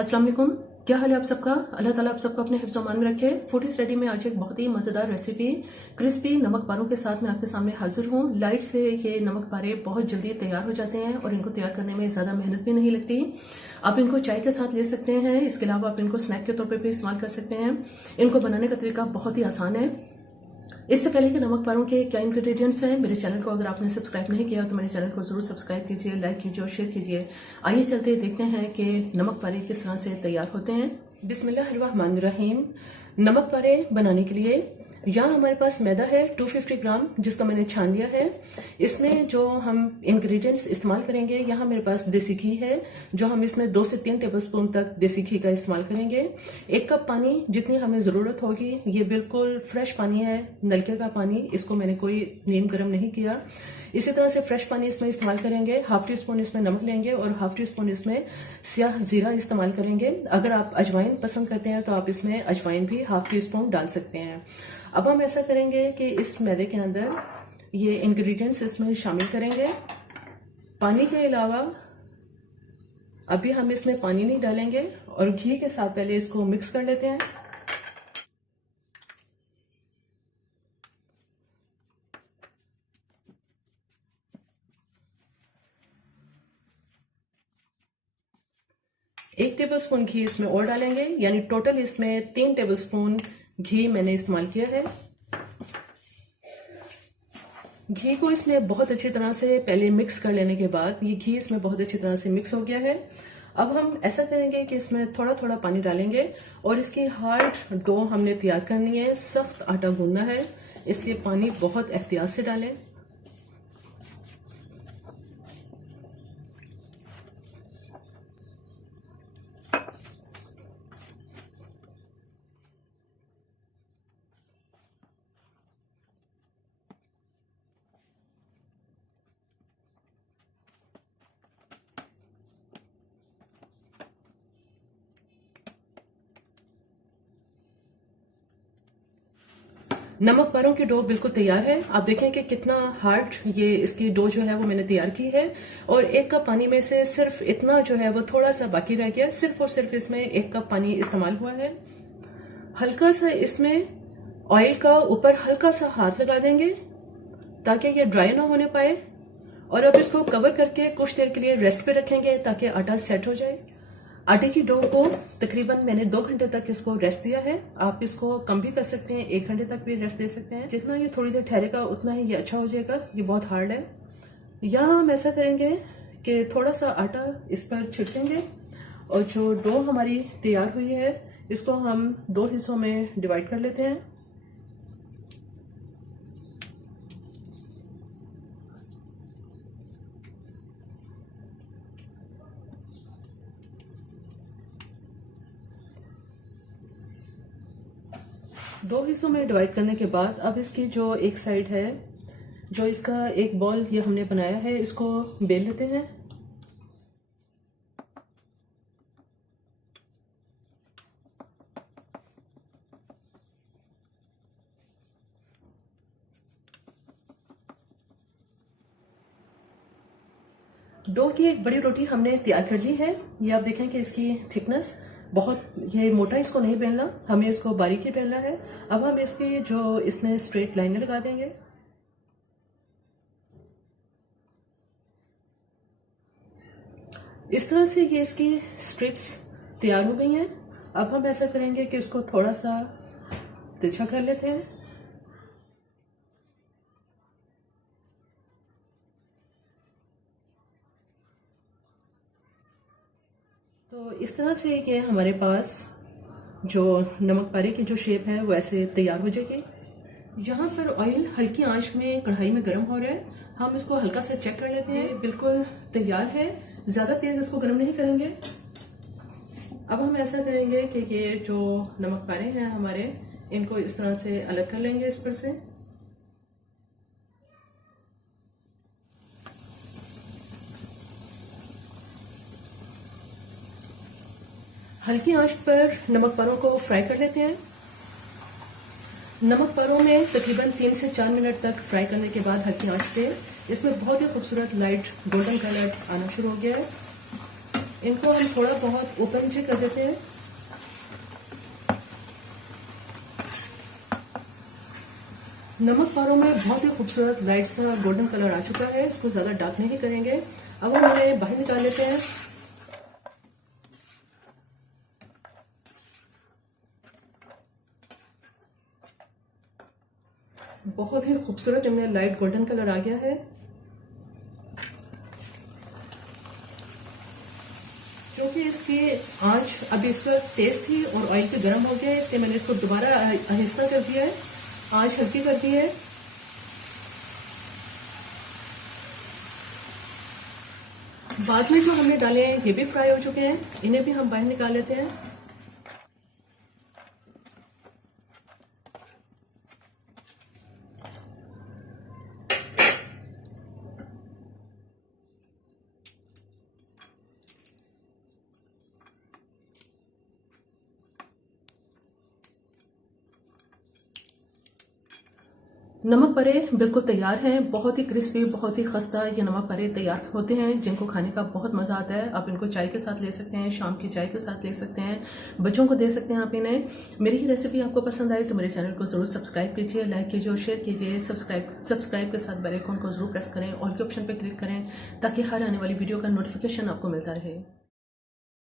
अस्सलाम वालेकुम। क्या हाल है आप सबका? अल्लाह ताला आप सबको अपने हिफ्ज़ मान में रखे। फूड स्टडी में आज एक बहुत ही मज़ेदार रेसिपी क्रिस्पी नमक पारों के साथ मैं आपके सामने हाजिर हूँ। लाइट से ये नमक पारे बहुत जल्दी तैयार हो जाते हैं और इनको तैयार करने में ज़्यादा मेहनत भी नहीं लगती। आप इनको चाय के साथ ले सकते हैं, इसके अलावा आप इनको स्नैक के तौर पर भी इस्तेमाल कर सकते हैं। इनको बनाने का तरीका बहुत ही आसान है। इससे पहले कि नमक पारों के क्या इंग्रेडिएंट्स हैं, मेरे चैनल को अगर आपने सब्सक्राइब नहीं किया तो मेरे चैनल को जरूर सब्सक्राइब कीजिए, लाइक कीजिए और शेयर कीजिए। आइए चलते देखते हैं कि नमक पारे किस तरह से तैयार होते हैं। बिस्मिल्लाहिर्रहमानिर्रहीम। नमक पारे बनाने के लिए यहाँ हमारे पास मैदा है 250 ग्राम, जिसको मैंने छान लिया है। इसमें जो हम इंग्रेडिएंट्स इस्तेमाल करेंगे, यहाँ मेरे पास देसी घी है, जो हम इसमें 2 से 3 टेबलस्पून तक देसी घी का इस्तेमाल करेंगे। 1 कप पानी जितनी हमें ज़रूरत होगी। ये बिल्कुल फ्रेश पानी है, नलके का पानी, इसको मैंने कोई नीम गर्म नहीं किया। इसी तरह से फ्रेश पानी इसमें इस्तेमाल करेंगे। 1/2 टीस्पून इसमें नमक लेंगे और 1/2 टीस्पून इसमें स्याह जीरा इस्तेमाल करेंगे। अगर आप अजवाइन पसंद करते हैं तो आप इसमें अजवाइन भी 1/2 टीस्पून डाल सकते हैं। अब हम ऐसा करेंगे कि इस मैदे के अंदर ये इंग्रेडिएंट्स इसमें शामिल करेंगे। पानी के अलावा अभी हम इसमें पानी नहीं डालेंगे और घी के साथ पहले इसको मिक्स कर लेते हैं। एक टेबलस्पून घी इसमें और डालेंगे, यानी टोटल इसमें 3 टेबलस्पून घी मैंने इस्तेमाल किया है। घी को इसमें बहुत अच्छी तरह से पहले मिक्स कर लेने के बाद ये घी इसमें बहुत अच्छी तरह से मिक्स हो गया है। अब हम ऐसा करेंगे कि इसमें थोड़ा थोड़ा पानी डालेंगे और इसकी हार्ड डो हमने तैयार करनी है। सख्त आटा गूंदना है, इसलिए पानी बहुत एहतियात से डालें। नमक पारों की डो बिल्कुल तैयार है। आप देखें कि कितना हार्ड ये इसकी डो जो है वो मैंने तैयार की है और 1 कप पानी में से सिर्फ इतना जो है वो थोड़ा सा बाकी रह गया। सिर्फ और सिर्फ इसमें 1 कप पानी इस्तेमाल हुआ है। हल्का सा इसमें ऑयल का ऊपर हल्का सा हाथ लगा देंगे ताकि ये ड्राई ना होने पाए। और अब इसको कवर करके कुछ देर के लिए रेस्ट पे रखेंगे ताकि आटा सेट हो जाए। आटे की डो को तकरीबन मैंने 2 घंटे तक इसको रेस्ट दिया है। आप इसको कम भी कर सकते हैं, 1 घंटे तक भी रेस्ट दे सकते हैं। जितना ये थोड़ी देर ठहरेगा उतना ही ये अच्छा हो जाएगा। ये बहुत हार्ड है। यहाँ हम ऐसा करेंगे कि थोड़ा सा आटा इस पर छिड़केंगे और जो डो हमारी तैयार हुई है इसको हम 2 हिस्सों में डिवाइड कर लेते हैं। दो हिस्सों में डिवाइड करने के बाद अब इसकी जो एक साइड है, जो इसका एक बॉल ये हमने बनाया है, इसको बेल लेते हैं। डो की एक बड़ी रोटी हमने तैयार कर ली है। ये आप देखें कि इसकी थिकनेस बहुत, ये मोटा इसको नहीं बेलना, हमें इसको बारीक ही बेलना है। अब हम इसकी जो इसमें स्ट्रेट लाइनें लगा देंगे। इस तरह से ये इसकी स्ट्रिप्स तैयार हो गई हैं। अब हम ऐसा करेंगे कि इसको थोड़ा सा तिरछा कर लेते हैं। तो इस तरह से कि हमारे पास जो नमक पारे की जो शेप है वो ऐसे तैयार हो जाएगी। यहाँ पर ऑयल हल्की आंच में कढ़ाई में गर्म हो रहा है। हम इसको हल्का सा चेक कर लेते हैं। बिल्कुल तैयार है, ज़्यादा तेज़ इसको गर्म नहीं करेंगे। अब हम ऐसा करेंगे कि ये जो नमक पारे हैं हमारे, इनको इस तरह से अलग कर लेंगे इस पर से। हल्की आंच पर नमक पारों को फ्राई कर लेते हैं। नमक पारों में तकरीबन 3 से 4 मिनट तक फ्राई करने के बाद हल्की आंच पे इसमें बहुत ही खूबसूरत लाइट गोल्डन कलर आना शुरू हो गया है। इनको हम थोड़ा बहुत ऊपर नीचे कर देते हैं। नमक पारों में बहुत ही खूबसूरत लाइट सा गोल्डन कलर आ चुका है, इसको ज़्यादा डार्क नहीं करेंगे। अब हम इन्हें बाहर निकाल लेते हैं। बहुत ही खूबसूरत इनमें लाइट गोल्डन कलर आ गया है। क्योंकि इसकी आंच अभी इस वक्त तेज थी और ऑयल भी गर्म हो गया है, इसलिए मैंने इसको दोबारा आहिस्ता कर दिया है, आंच हल्की कर दी है। बाद में जो हमने डाले हैं ये भी फ्राई हो चुके हैं, इन्हें भी हम बाहर निकाल लेते हैं। नमक परे बिल्कुल तैयार हैं, बहुत ही क्रिस्पी, बहुत ही खस्ता ये नमक परे तैयार होते हैं, जिनको खाने का बहुत मज़ा आता है। आप इनको चाय के साथ ले सकते हैं, शाम की चाय के साथ ले सकते हैं, बच्चों को दे सकते हैं आप इन्हें। मेरी ही रेसिपी आपको पसंद आई तो मेरे चैनल को ज़रूर सब्सक्राइब कीजिए, लाइक कीजिए और शेयर कीजिए। सब्सक्राइब के साथ बेल आइकन को ज़रूर प्रेस करें, ऑल के ऑप्शन पर क्लिक करें ताकि हर आने वाली वीडियो का नोटिफिकेशन आपको मिलता रहे।